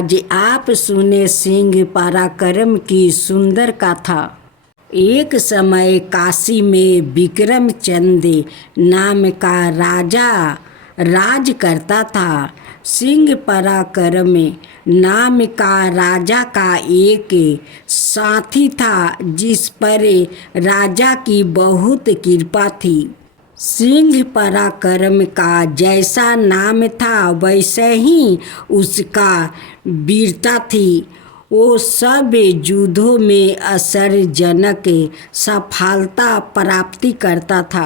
आज आप सुने सिंह पराक्रम की सुंदर कथा। एक समय काशी में विक्रमचंद नाम का राजा राज करता था। सिंह पराक्रम नाम का राजा का एक साथी था जिस पर राजा की बहुत कृपा थी। सिंह पराक्रम का जैसा नाम था वैसे ही उसका वीरता थी। वो सब युद्धों में आश्चर्यजनक सफलता प्राप्ति करता था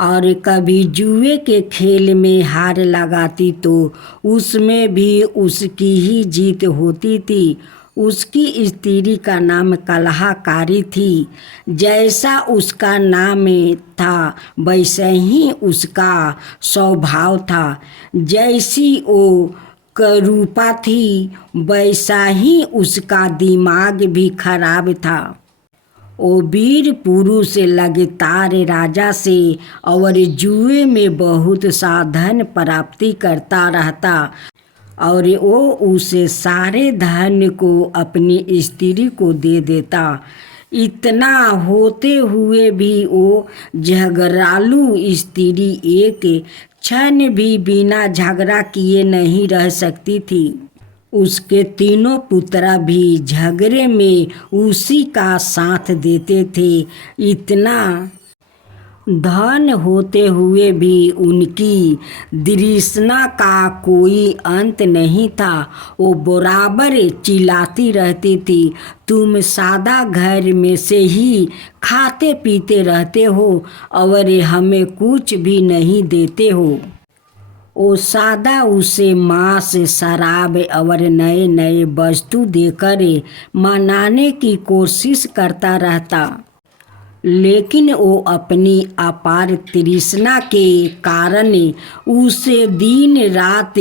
और कभी जुए के खेल में हार लगाती तो उसमें भी उसकी ही जीत होती थी। उसकी स्त्री का नाम कलहकारी थी। जैसा उसका नाम था वैसे ही उसका स्वभाव था। जैसी वो करूपा थी वैसा ही उसका दिमाग भी खराब था। वो वीर पुरुष लगातार राजा से और जुए में बहुत सा धन प्राप्ति करता रहता और वो उसे सारे धन को अपनी स्त्री को दे देता। इतना होते हुए भी वो झगड़ालू स्त्री एक क्षण भी बिना झगड़ा किए नहीं रह सकती थी। उसके तीनों पुत्र भी झगड़े में उसी का साथ देते थे। इतना धन होते हुए भी उनकी तृष्णा का कोई अंत नहीं था। वो बराबर चिल्लाती रहती थी, तुम सादा घर में से ही खाते पीते रहते हो और हमें कुछ भी नहीं देते हो। वो सदा उसे मांस, शराब और नए नए वस्तु देकर मनाने की कोशिश करता रहता, लेकिन वो अपनी अपार तृष्णा के कारण उसे दिन रात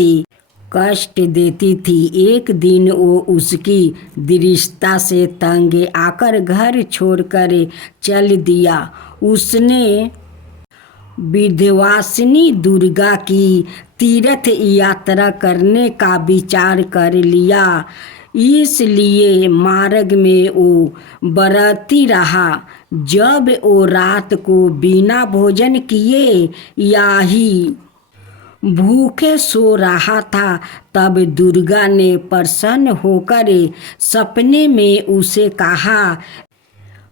कष्ट देती थी। एक दिन वो उसकी दृष्टता से तंग आकर घर छोड़कर चल दिया। उसने विंध्यवासिनी दुर्गा की तीर्थ यात्रा करने का विचार कर लिया। इसलिए मार्ग में वो बरती रहा। जब वो रात को बिना भोजन किए या ही भूखे सो रहा था तब दुर्गा ने प्रसन्न होकर सपने में उसे कहा,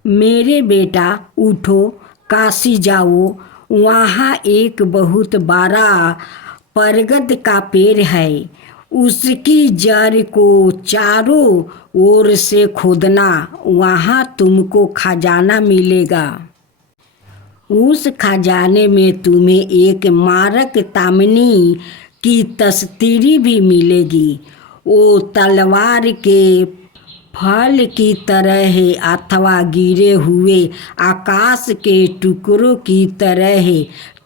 मेरे बेटा उठो, काशी जाओ। वहाँ एक बहुत बड़ा बरगद का पेड़ है। उसकी जड़ को चारों ओर से खोदना, वहाँ तुमको खजाना मिलेगा। उस खजाने में तुम्हें एक मारक तामनी की तस्वीर भी मिलेगी। वो तलवार के फल की तरह है अथवा गिरे हुए आकाश के टुकड़ों की तरह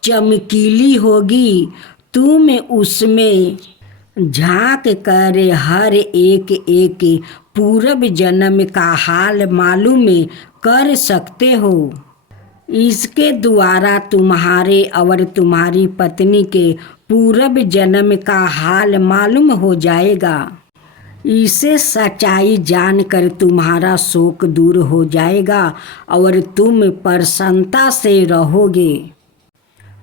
चमकीली होगी। तुम उसमें झांक कर हर एक पूर्व जन्म का हाल मालूम कर सकते हो। इसके द्वारा तुम्हारे और तुम्हारी पत्नी के पूर्व जन्म का हाल मालूम हो जाएगा। इसे सच्चाई जानकर तुम्हारा शोक दूर हो जाएगा और तुम प्रसन्नता से रहोगे।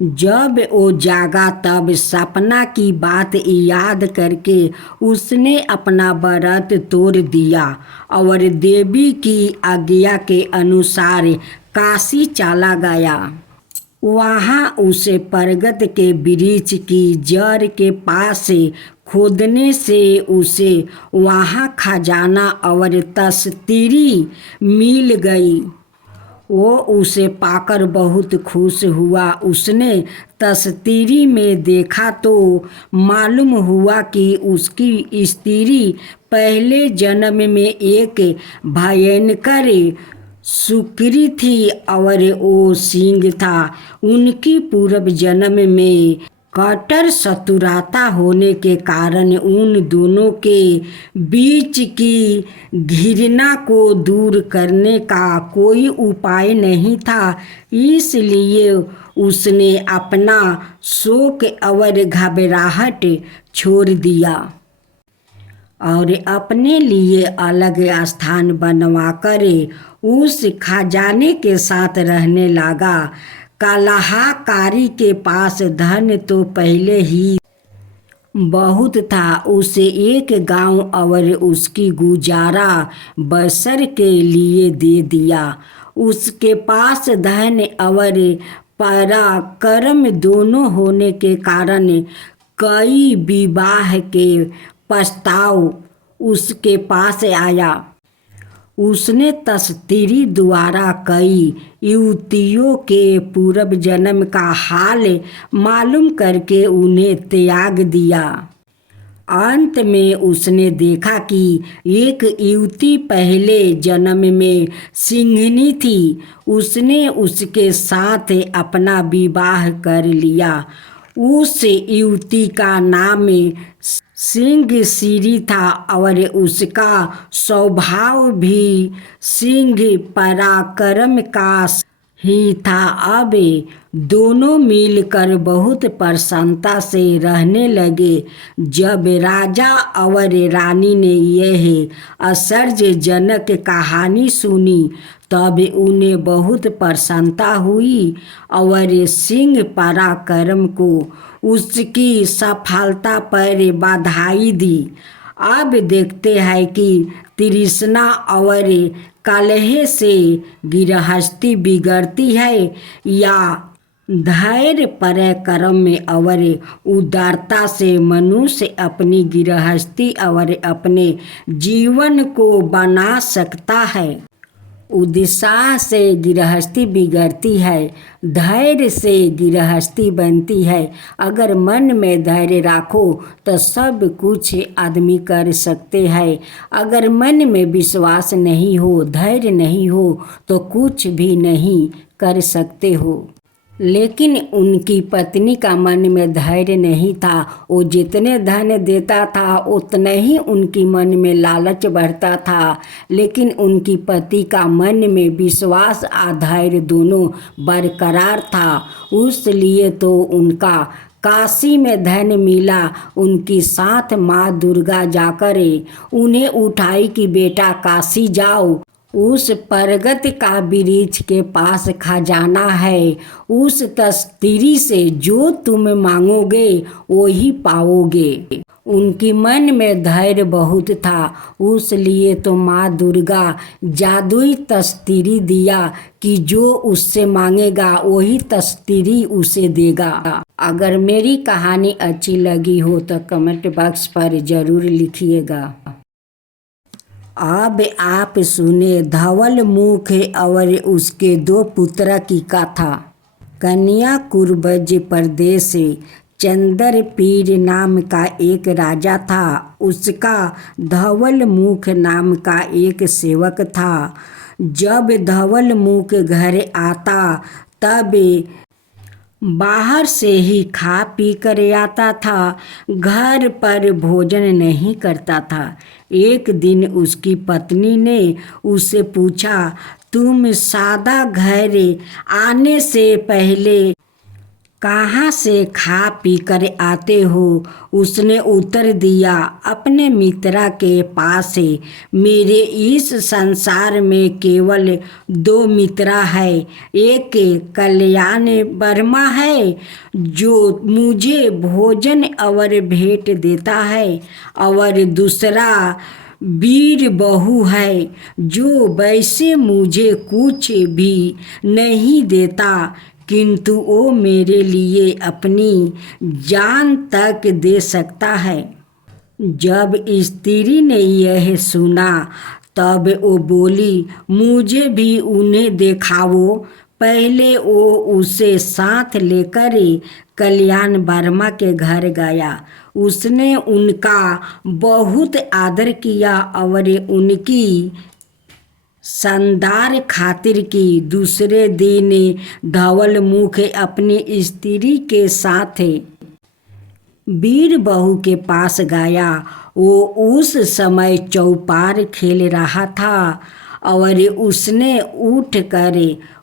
जब वो जागा तब सपना की बात याद करके उसने अपना व्रत तोड़ दिया और देवी की आज्ञा के अनुसार काशी चला गया। वहाँ उसे बरगद के वृक्ष की जड़ के पास खोदने से उसे वहाँ खजाना और तस्वीर मिल गई। वो उसे पाकर बहुत खुश हुआ। उसने तस्वीर में देखा तो मालूम हुआ कि उसकी स्त्री पहले जन्म में एक भयंकर सुकरी थी और वो सिंह था। उनकी पूर्व जन्म में कट्टर शत्रुता होने के कारण उन दोनों के बीच की घृणा को दूर करने का कोई उपाय नहीं था। इसलिए उसने अपना शोक और घबराहट छोड़ दिया। और अपने लिए अलग स्थान बनवाकर उस खजाने के साथ रहने लगा। कलहकारी के पास धन तो पहले ही बहुत था, उसे एक गांव और उसकी गुजारा बसर के लिए दे दिया। उसके पास धन और पराक्रम दोनों होने के कारण कई विवाह के प्रस्ताव उसके पास आया। उसने तस्तीरी द्वारा कई युवतियों के पूर्व जन्म का हाल मालूम करके उन्हें त्याग दिया। अंत में उसने देखा कि एक युवती पहले जन्म में सिंहनी थी। उसने उसके साथ अपना विवाह कर लिया। उस युवती का नाम सिंह सिरी था और उसका स्वभाव भी सिंह पराक्रम का ही था। अब दोनों मिलकर बहुत प्रसन्नता से रहने लगे। जब राजा और रानी ने यह आश्चर्यजनक कहानी सुनी तब उन्हें बहुत प्रसन्नता हुई और सिंह पराक्रम को उसकी सफलता पर बधाई दी। अब देखते हैं कि तृष्णा और कलह से गृहस्थी बिगड़ती है या धैर्य पराक्रम में और उदारता से मनुष्य अपनी गृहस्थी और अपने जीवन को बना सकता है। उत्साह से गृहस्थी बिगड़ती है, धैर्य से गृहस्थी बनती है। अगर मन में धैर्य राखो तो सब कुछ आदमी कर सकते हैं। अगर मन में विश्वास नहीं हो, धैर्य नहीं हो तो कुछ भी नहीं कर सकते हो। लेकिन उनकी पत्नी का मन में धैर्य नहीं था। वो जितने धन देता था उतने ही उनकी मन में लालच बढ़ता था। लेकिन उनकी पति का मन में विश्वास और धैर्य दोनों बरकरार था। उसलिए तो उनका काशी में धन मिला। उनकी साथ माँ दुर्गा जाकर उन्हें उठाई कि बेटा काशी जाओ। उस परगत का वृक्ष के पास खजाना है। उस तस्तीरी से जो तुम मांगोगे वही पाओगे। उनकी मन में धैर्य बहुत था। उसलिए तो माँ दुर्गा जादुई तस्तीरी दिया कि जो उससे मांगेगा वही तस्तीरी उसे देगा। अगर मेरी कहानी अच्छी लगी हो तो कमेंट बॉक्स पर ज़रूर लिखिएगा। अब आप सुने धवल मुख और उसके दो पुत्र की कथा। कन्याकुब्ज प्रदेश चंदर पीर नाम का एक राजा था। उसका धवल मुख नाम का एक सेवक था। जब धवल मुख घर आता तब बाहर से ही खा पी कर आता था। घर पर भोजन नहीं करता था। एक दिन उसकी पत्नी ने उससे पूछा, तुम सादा घर आने से पहले कहाँ से खा पी कर आते हो? उसने उत्तर दिया, अपने मित्रा के पास से। मेरे इस संसार में केवल दो मित्रा है। एक कल्याण वर्मा है जो मुझे भोजन और भेंट देता है और दूसरा वीर बहू है जो वैसे मुझे कुछ भी नहीं देता किंतु वो मेरे लिए अपनी जान तक दे सकता है। जब स्त्री ने यह सुना तब वो बोली, मुझे भी उन्हें दिखाओ। पहले वो उसे साथ लेकर कल्याण वर्मा के घर गया। उसने उनका बहुत आदर किया और उनकी शानदार खातिर की। दूसरे दिन धवल मुख अपनी स्त्री के साथ वीर बहू के पास गया। वो उस समय चौपार खेल रहा था और उसने उठ कर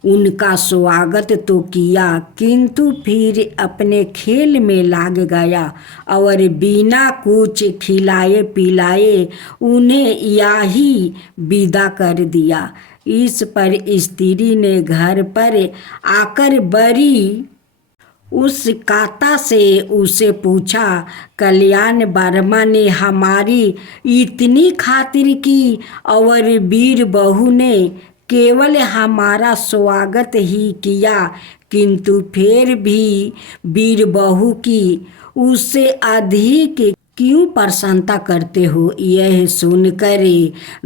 उनका स्वागत तो किया, किंतु फिर अपने खेल में लाग गया और बिना कुछ खिलाए पिलाए उन्हें यहीं विदा कर दिया। इस पर स्त्री ने घर पर आकर बड़ी उस काता से उसे पूछा, कल्याण वर्मा ने हमारी इतनी खातिर की और वीर बहू ने केवल हमारा स्वागत ही किया, किंतु फिर भी वीर बहू की उससे अधिक क्यों प्रशंसा करते हो? यह सुनकर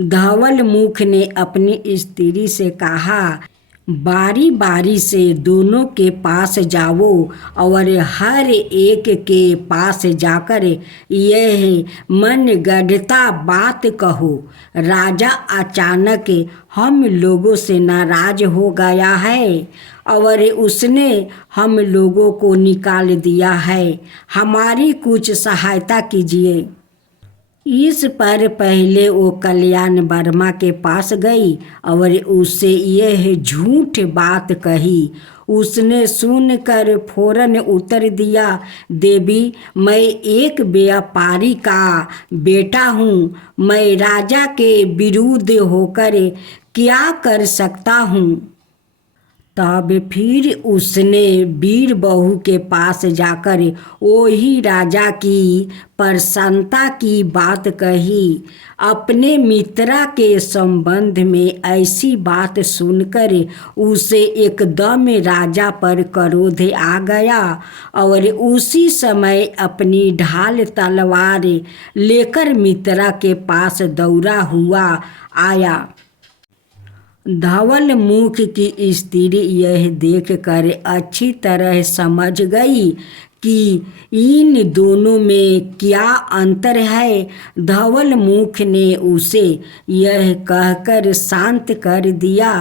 धवल मुख ने अपनी स्त्री से कहा, बारी बारी से दोनों के पास जाओ और हर एक के पास जाकर यह मनगढ़ंता बात कहो, राजा अचानक हम लोगों से नाराज हो गया है और उसने हम लोगों को निकाल दिया है, हमारी कुछ सहायता कीजिए। इस पर पहले वो कल्याण वर्मा के पास गई और उससे यह झूठ बात कही। उसने सुनकर फौरन उत्तर दिया, देवी, मैं एक व्यापारी का बेटा हूँ, मैं राजा के विरुद्ध होकर क्या कर सकता हूँ? तब फिर उसने वीर बहू के पास जाकर वही राजा की प्रसन्नता की बात कही। अपने मित्रा के संबंध में ऐसी बात सुनकर उसे एकदम राजा पर क्रोध आ गया और उसी समय अपनी ढाल तलवार लेकर मित्रा के पास दौड़ा हुआ आया। धवल मुख की स्त्री यह देखकर अच्छी तरह समझ गई कि इन दोनों में क्या अंतर है। धवल मुख ने उसे यह कहकर शांत कर दिया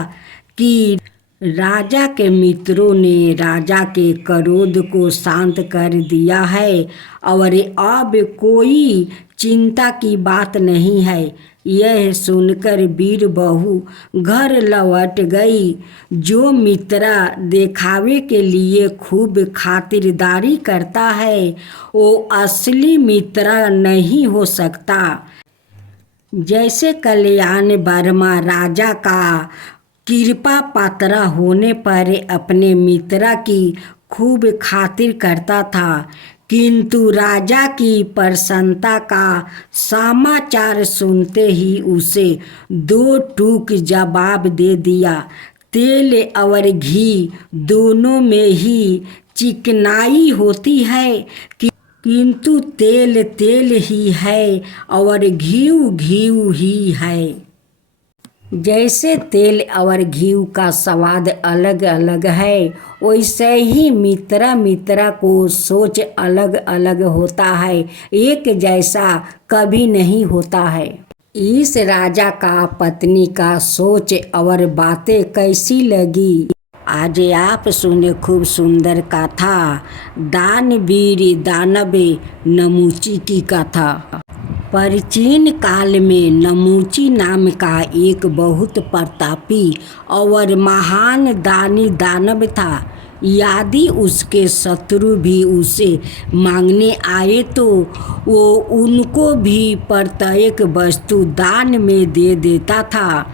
कि राजा के मित्रों ने राजा के क्रोध को शांत कर दिया है और अब कोई चिंता की बात नहीं है। यह सुनकर वीर बहू घर लौट गई। जो मित्रा दिखावे के लिए खूब खातिरदारी करता है वो असली मित्रा नहीं हो सकता। जैसे कल्याण वर्मा राजा का कृपा पात्र होने पर अपने मित्रा की खूब खातिर करता था, किंतु राजा की प्रसन्नता का समाचार सुनते ही उसे दो टूक जवाब दे दिया। तेल और घी दोनों में ही चिकनाई होती है, किंतु तेल तेल ही है और घी घी ही है। जैसे तेल और घी का स्वाद अलग अलग है, वैसे ही मित्रा को सोच अलग अलग होता है, एक जैसा कभी नहीं होता है। इस राजा का पत्नी का सोच और बातें कैसी लगी? आज आप सुने खूब सुंदर कथा दानवीर दानव नमूची की कथा। प्राचीन काल में नमूची नाम का एक बहुत प्रतापी और महान दानी दानव था। यदि उसके शत्रु भी उसे मांगने आए तो वो उनको भी प्रत्येक वस्तु दान में दे देता था।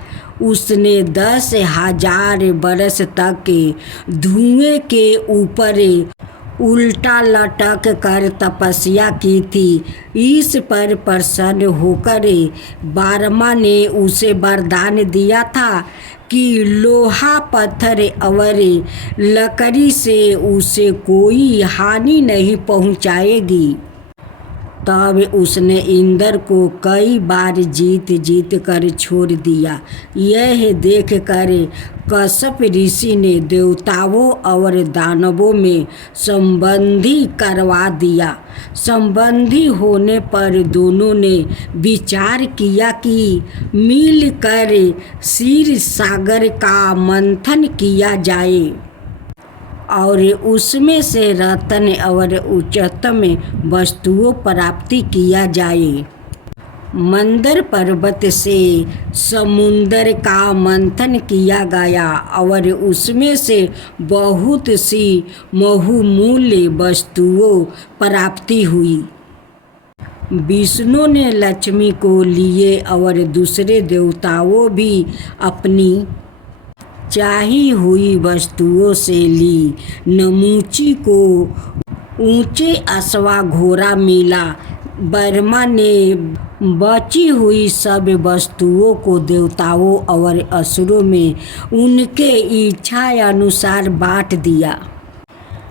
उसने 10,000 बरस तक धुएं के ऊपर उल्टा लटक कर तपस्या की थी। इस पर प्रसन्न होकर वर्मा ने उसे वरदान दिया था कि लोहा पत्थर और लकड़ी से उसे कोई हानि नहीं पहुंचाएगी। तब उसने इंद्र को कई बार जीत कर छोड़ दिया। यह देखकर कश्यप ऋषि ने देवताओं और दानवों में संबंधी करवा दिया। संबंधी होने पर दोनों ने विचार किया कि मिलकर क्षीर सागर का मंथन किया जाए और उसमें से रत्न और उच्चतम वस्तुओं प्राप्ति किया जाए। मंदर पर्वत से समुंदर का मंथन किया गया और उसमें से बहुत सी बहुमूल्य वस्तुओं प्राप्ति हुई। विष्णु ने लक्ष्मी को लिए और दूसरे देवताओं भी अपनी चाही हुई वस्तुओं से ली। नमूची को ऊंचे अश्वा घोड़ा मिला। ब्रह्मा ने बची हुई सब वस्तुओं को देवताओं और असुरों में उनके इच्छा अनुसार बांट दिया।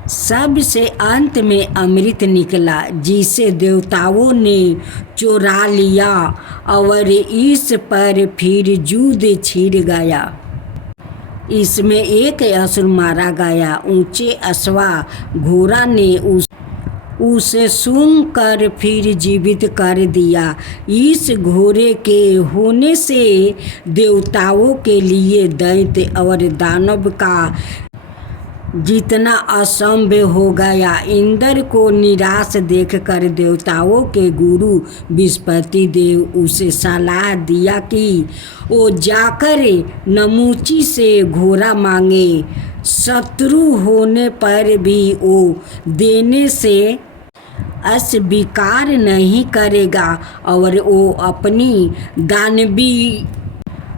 सबसे अंत में अमृत निकला जिसे देवताओं ने चुरा लिया और इस पर फिर युद्ध छिड़ गया। इसमें एक असुर मारा गया। ऊंचे अश्वा घोड़ा ने उसे सूंघ कर फिर जीवित कर दिया। इस घोड़े के होने से देवताओं के लिए दैत्य और दानव का जितना असंभव हो गया। इंद्र को निराश देखकर देवताओं के गुरु बृहस्पति देव उसे सलाह दिया कि वो जाकर नमूची से घोड़ा मांगे। शत्रु होने पर भी वो देने से अस्वीकार नहीं करेगा और वो अपनी दानवी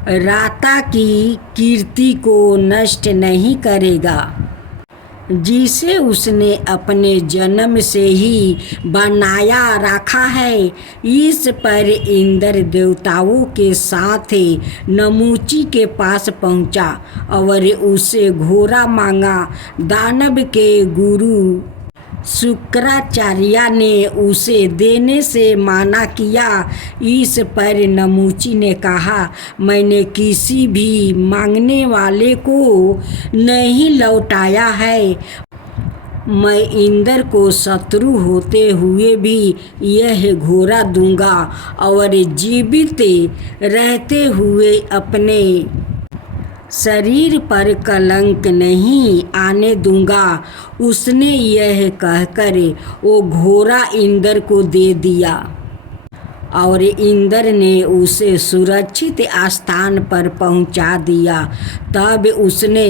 राता की कीर्ति को नष्ट नहीं करेगा जिसे उसने अपने जन्म से ही बनाया रखा है। इस पर इंद्र देवताओं के साथ नमूची के पास पहुंचा और उसे घोड़ा मांगा। दानव के गुरु शुक्राचार्य ने उसे देने से मना किया। इस पर नमूची ने कहा, मैंने किसी भी मांगने वाले को नहीं लौटाया है। मैं इंद्र को शत्रु होते हुए भी यह घोड़ा दूंगा और जीवित रहते हुए अपने शरीर पर कलंक नहीं आने दूंगा। उसने यह कहकर वो घोड़ा इंद्र को दे दिया और इंद्र ने उसे सुरक्षित स्थान पर पहुंचा दिया। तब उसने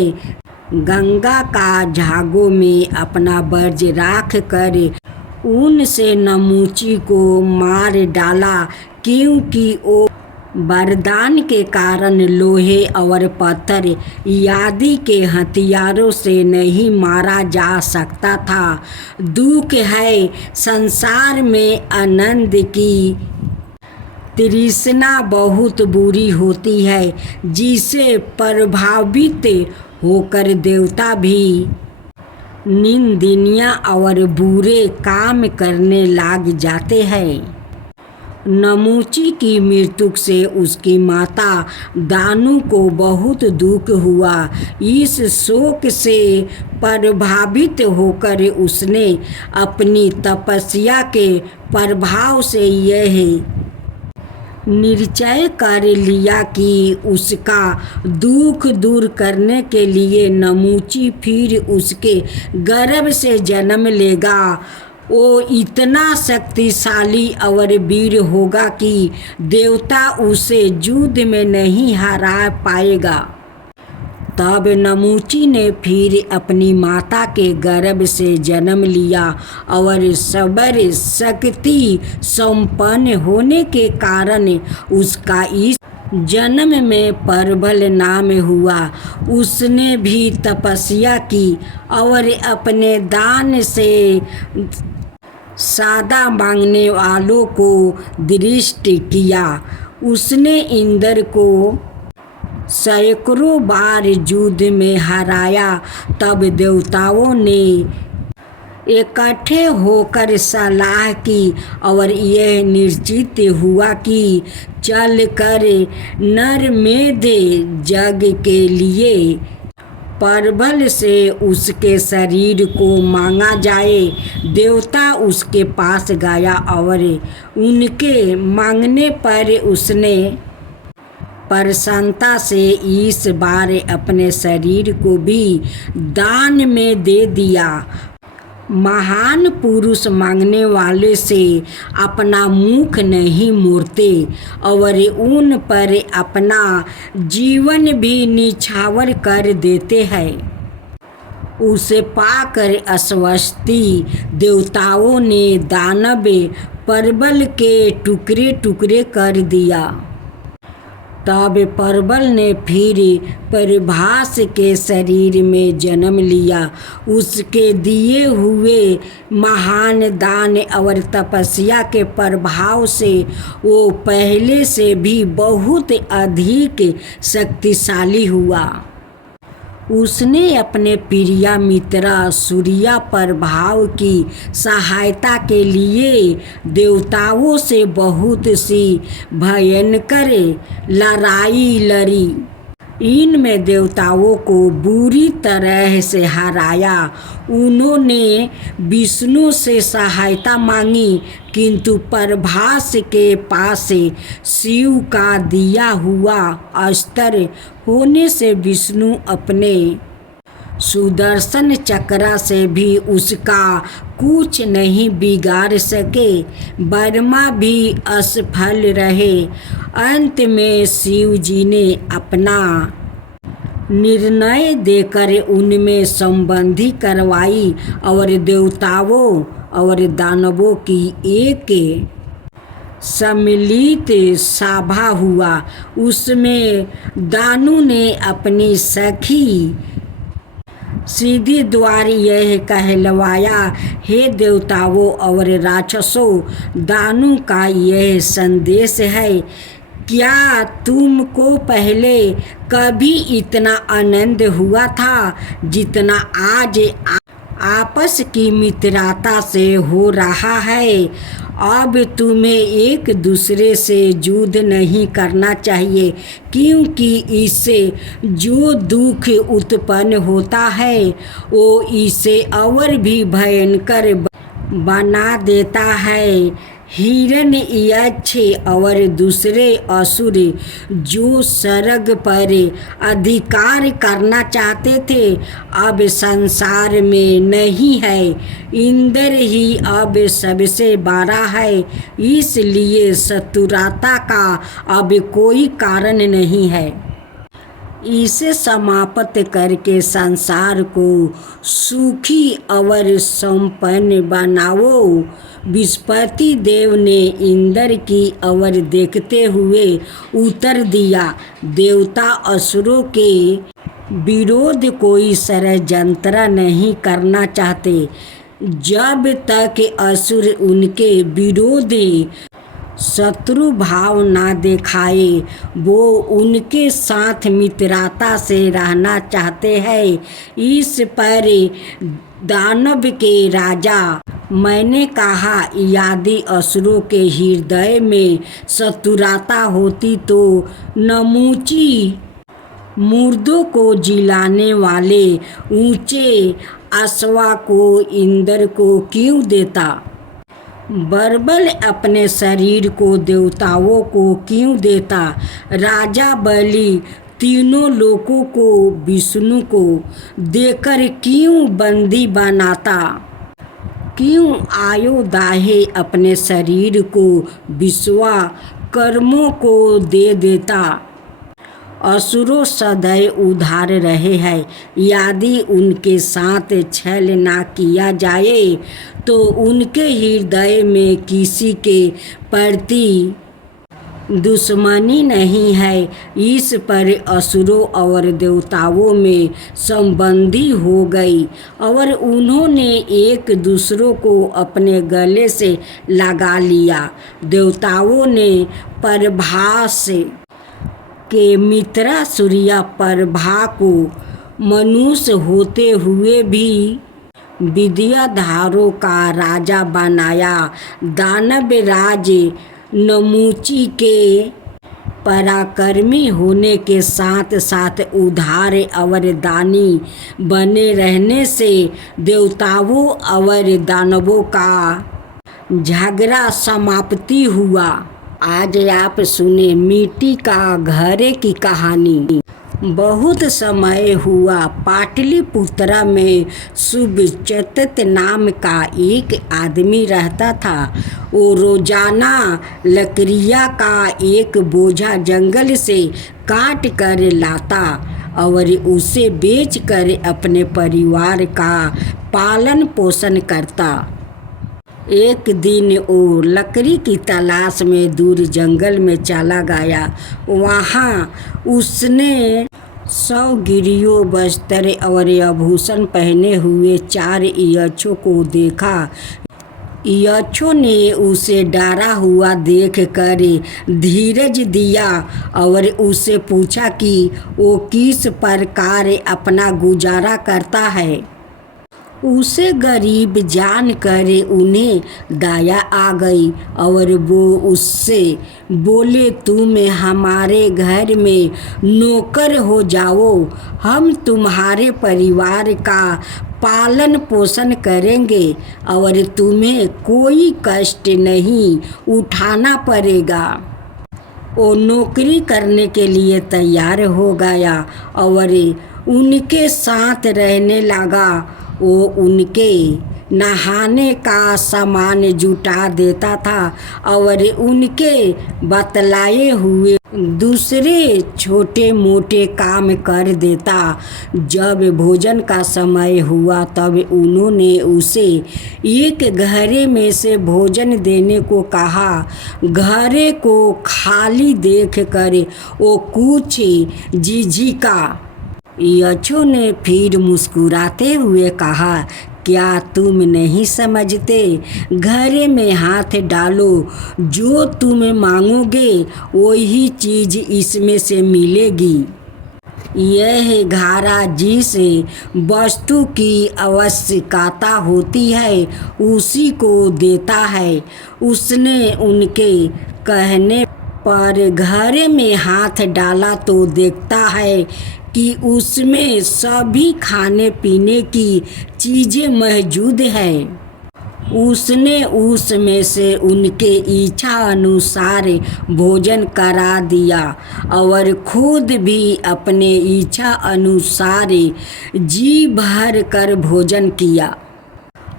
गंगा का झागों में अपना वज्र राख कर उनसे नमूची को मार डाला, क्योंकि वो वरदान के कारण लोहे और पत्थर आदि के हथियारों से नहीं मारा जा सकता था। दुख है संसार में आनंद की तृष्णा बहुत बुरी होती है, जिसे प्रभावित होकर देवता भी निंदनीय और बुरे काम करने लग जाते हैं। नमूची की मृत्यु से उसकी माता दानु को बहुत दुख हुआ। इस शोक से प्रभावित होकर उसने अपनी तपस्या के प्रभाव से यह निश्चय कर लिया कि उसका दुख दूर करने के लिए नमूची फिर उसके गर्भ से जन्म लेगा। वो इतना शक्तिशाली और वीर होगा कि देवता उसे युद्ध में नहीं हरा पाएगा। तब नमूची ने फिर अपनी माता के गर्भ से जन्म लिया और सबर शक्ति संपन्न होने के कारण उसका इस जन्म में प्रबल नाम हुआ। उसने भी तपस्या की और अपने दान से सादा मांगने वालों को दृष्ट किया। उसने इंद्र को सैकड़ों बार युद्ध में हराया। तब देवताओं ने इकट्ठे होकर सलाह की और यह निश्चित हुआ कि चलकर नरमेध यज्ञ के लिए परबल से उसके शरीर को मांगा जाए। देवता उसके पास गया और उनके मांगने पर उसने प्रसन्नता से इस बार अपने शरीर को भी दान में दे दिया महान पुरुष मांगने वाले से अपना मुख नहीं मोड़ते और उन पर अपना जीवन भी निछावर कर देते हैं। उसे पाकर अस्वस्थी देवताओं ने दानव परबल के टुकड़े टुकड़े कर दिया। तब परबल ने फिर परिभास के शरीर में जन्म लिया। उसके दिए हुए महान दान और तपस्या के प्रभाव से वो पहले से भी बहुत अधिक शक्तिशाली हुआ। उसने अपने प्रिया मित्रा सूर्या प्रभाव की सहायता के लिए देवताओं से बहुत सी भयंकर लड़ाई लड़ी। इनमें देवताओं को बुरी तरह से हराया। उन्होंने विष्णु से सहायता मांगी, किंतु प्रभास के पास शिव का दिया हुआ अस्त्र होने से विष्णु अपने सुदर्शन चक्र से भी उसका कुछ नहीं बिगाड़ सके। ब्रह्मा भी असफल रहे। अंत में शिव जी ने अपना निर्णय देकर उनमें संबंधी करवाई और देवताओं और दानवों की एक सम्मिलित सभा हुआ। उसमें दानु ने अपनी सखी सीधी द्वार यह कहलवाया, हे देवताओं और राक्षसों, दानु का यह संदेश है, क्या तुमको पहले कभी इतना आनंद हुआ था जितना आज आपस की मित्रता से हो रहा है? अब तुम्हें एक दूसरे से युद्ध नहीं करना चाहिए, क्योंकि इससे जो दुख उत्पन्न होता है वो इसे और भी भयंकर बना देता है। हिरण्यक्ष और दूसरे असुर जो स्वर्ग पर अधिकार करना चाहते थे, अब संसार में नहीं है। इंद्र ही अब सबसे बड़ा है, इसलिए शत्रुता का अब कोई कारण नहीं है। इसे समाप्त करके संसार को सुखी और संपन्न बनाओ। बृहस्पति देव ने इंद्र की ओर देखते हुए उत्तर दिया, देवता असुरों के विरोध कोई षड्यंत्र नहीं करना चाहते। जब तक असुर उनके विरोध शत्रु भाव ना दिखाए, वो उनके साथ मित्रता से रहना चाहते हैं। इस पर दानव के राजा मैंने कहा, यदि असुरों के हृदय में शत्रुता होती तो नमूची मुर्दों को जिलाने वाले ऊंचे अश्वा को इंद्र को क्यों देता? बर्बल अपने शरीर को देवताओं को क्यों देता? राजा बलि तीनों लोकों को विष्णु को देकर क्यों बंदी बनाता? क्यों आयोदाहे अपने शरीर को विश्वकर्मों को दे देता? असुरों सदैव उधार रहे हैं। यदि उनके साथ छल ना किया जाए तो उनके हृदय में किसी के प्रति दुश्मनी नहीं है। इस पर असुरों और देवताओं में संबंधी हो गई और उन्होंने एक दूसरों को अपने गले से लगा लिया। देवताओं ने प्रभास के मित्रा सूर्या प्रभा को मनुष्य होते हुए भी विद्याधरों का राजा बनाया। दानव राज नमूची के पराक्रमी होने के साथ साथ उदार और दानी बने रहने से देवताओं और दानवों का झगड़ा समाप्ति हुआ। आज आप सुने मिट्टी का घड़े की कहानी। बहुत समय हुआ, पाटलिपुत्रा में सुबचेत नाम का एक आदमी रहता था। वो रोजाना लकड़ियाँ का एक बोझा जंगल से काट कर लाता और उसे बेच कर अपने परिवार का पालन पोषण करता। एक दिन वो लकड़ी की तलाश में दूर जंगल में चला गया। वहाँ उसने 100 गिरियों वस्त्र और आभूषण पहने हुए 4 यक्षों को देखा। यक्षों ने उसे डरा हुआ देखकर धीरज दिया और उससे पूछा कि वो किस प्रकार अपना गुजारा करता है। उसे गरीब जानकर उन्हें दया आ गई और वो उससे बोले, तुम हमारे घर में नौकर हो जाओ, हम तुम्हारे परिवार का पालन पोषण करेंगे और तुम्हें कोई कष्ट नहीं उठाना पड़ेगा। वो नौकरी करने के लिए तैयार हो गया और उनके साथ रहने लगा। वो उनके नहाने का सामान जुटा देता था और उनके बतलाए हुए दूसरे छोटे मोटे काम कर देता। जब भोजन का समय हुआ तब उन्होंने उसे एक घड़े में से भोजन देने को कहा। घड़े को खाली देखकर वो कुछ झिझका। यक्षों ने फिर मुस्कुराते हुए कहा, क्या तुम नहीं समझते? घड़े में हाथ डालो, जो तुम मांगोगे वही चीज इसमें से मिलेगी। यह घड़ा जिस वस्तु की आवश्यकता होती है उसी को देता है। उसने उनके कहने पर घड़े में हाथ डाला तो देखता है कि उसमें सभी खाने पीने की चीज़ें मौजूद हैं। उसने उसमें से उनके इच्छा अनुसार भोजन करा दिया और खुद भी अपने इच्छा अनुसार जी भर कर भोजन किया।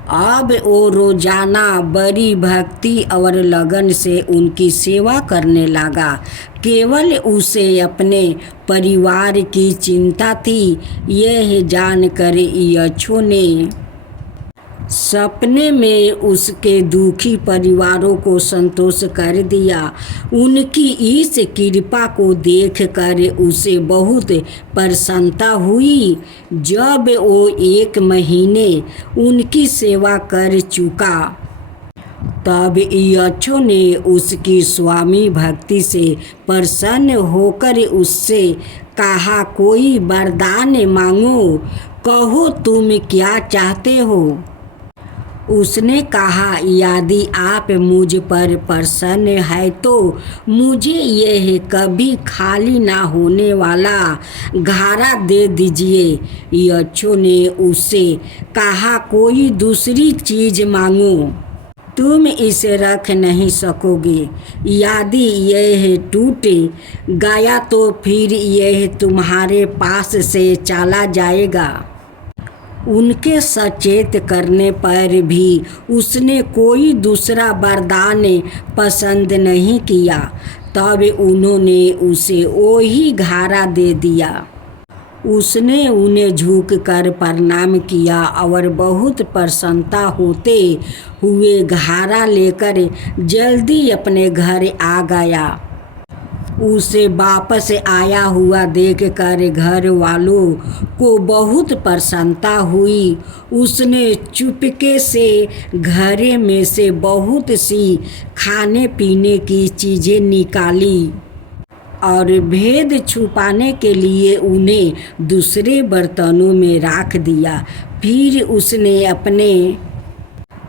अब वो रोजाना बड़ी भक्ति और लगन से उनकी सेवा करने लगा। केवल उसे अपने परिवार की चिंता थी। यह जानकर यक्षों ने सपने में उसके दुखी परिवारों को संतोष कर दिया। उनकी इस कृपा को देखकर उसे बहुत प्रसन्नता हुई। जब वो 1 महीने उनकी सेवा कर चुका तब यक्षों ने उसकी स्वामी भक्ति से प्रसन्न होकर उससे कहा, कोई वरदान मांगो, कहो तुम क्या चाहते हो। उसने कहा, यदि आप मुझ पर प्रसन्न है तो मुझे यह कभी खाली ना होने वाला घड़ा दे दीजिए। यक्षों ने उससे कहा, कोई दूसरी चीज मांगो, तुम इसे रख नहीं सकोगे। यदि यह टूट गया तो फिर यह तुम्हारे पास से चला जाएगा। उनके सचेत करने पर भी उसने कोई दूसरा वरदान पसंद नहीं किया। तब उन्होंने उसे वही घड़ा दे दिया। उसने उन्हें झुककर प्रणाम किया और बहुत प्रसन्नता होते हुए घड़ा लेकर जल्दी अपने घर आ गया। उसे वापस आया हुआ देखकर घर वालों को बहुत प्रसन्नता हुई। उसने चुपके से घड़े में से बहुत सी खाने पीने की चीज़ें निकाली और भेद छुपाने के लिए उन्हें दूसरे बर्तनों में रख दिया। फिर उसने अपने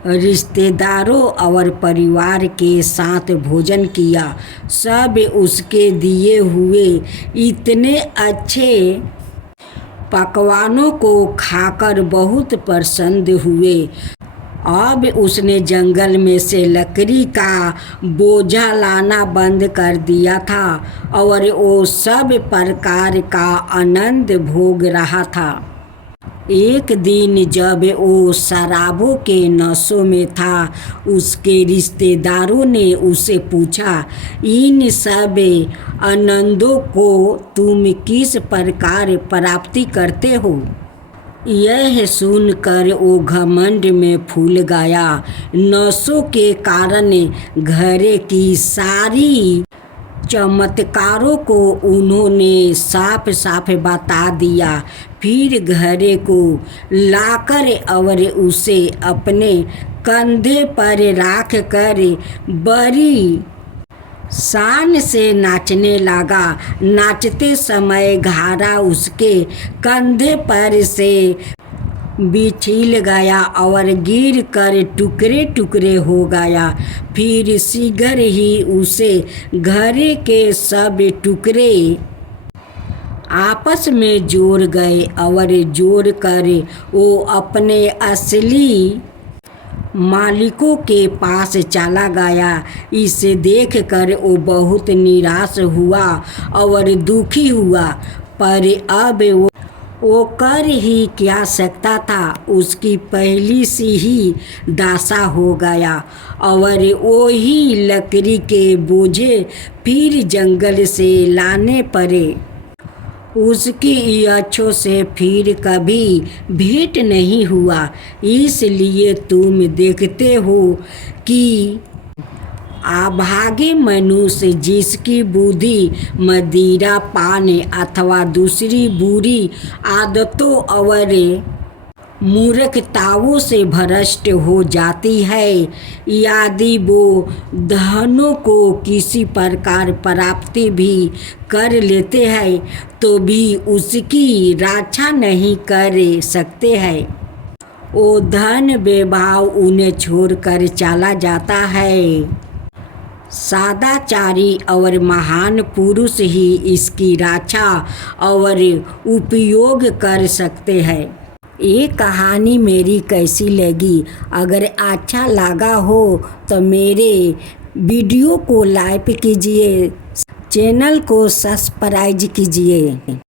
रिश्तेदारों और परिवार के साथ भोजन किया। सब उसके दिए हुए इतने अच्छे पकवानों को खाकर बहुत प्रसन्न हुए। अब उसने जंगल में से लकड़ी का बोझा लाना बंद कर दिया था और वो सब प्रकार का आनंद भोग रहा था। एक दिन जब वो शराबों के नशों में था, उसके रिश्तेदारों ने उससे पूछा, इन सब आनंदों को तुम किस प्रकार प्राप्ति करते हो? यह सुनकर वो घमंड में फूल गया। नशों के कारण घर की सारी चमत्कारों को उन्होंने साफ साफ बता दिया। फिर घरे को लाकर और उसे अपने कंधे पर रख कर बड़ी शान से नाचने लगा। नाचते समय घारा उसके कंधे पर से बिछिल गया और गिर कर टुकड़े टुकड़े हो गया। फिर शीघ्र ही उसे घरे के सब टुकड़े आपस में जोड़ गए और जोड़ कर वो अपने असली मालिकों के पास चला गया। इसे देखकर वो बहुत निराश हुआ और दुखी हुआ, पर अब वो कर ही क्या सकता था। उसकी पहली सी ही दशा हो गया और वही लकड़ी के बोझे फिर जंगल से लाने पड़े। उसकी इच्छों से फिर कभी भेंट नहीं हुआ। इसलिए तुम देखते हो कि अभागे मनुष्य जिसकी बुद्धि मदिरा पान अथवा दूसरी बुरी आदतों और मूर्खताओं से भ्रष्ट हो जाती है, यदि वो धनों को किसी प्रकार प्राप्ति भी कर लेते हैं तो भी उसकी रक्षा नहीं कर सकते हैं। वो धन बेभाव उन्हें छोड़कर चला जाता है। सदाचारी और महान पुरुष ही इसकी रक्षा और उपयोग कर सकते हैं। ये कहानी मेरी कैसी लगी? अगर अच्छा लगा हो तो मेरे वीडियो को लाइक कीजिए, चैनल को सब्सक्राइब कीजिए।